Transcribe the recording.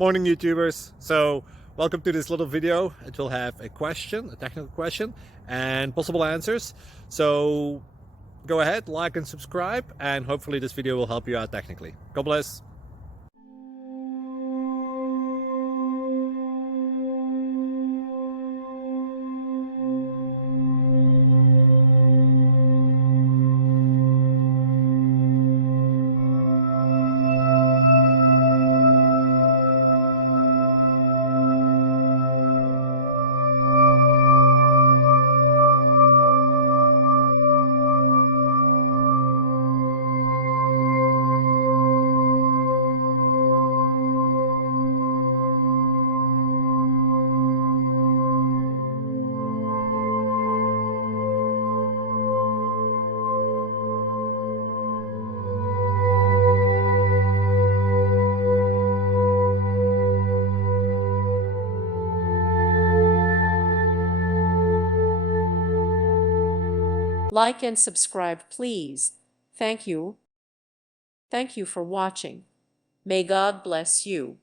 Morning YouTubers. So welcome to this little video. It will have a question, a technical question, and possible answers. So go ahead, like and subscribe, and hopefully this video will help you out technically. God bless. Like and subscribe, please. Thank you. Thank you for watching. May God bless you.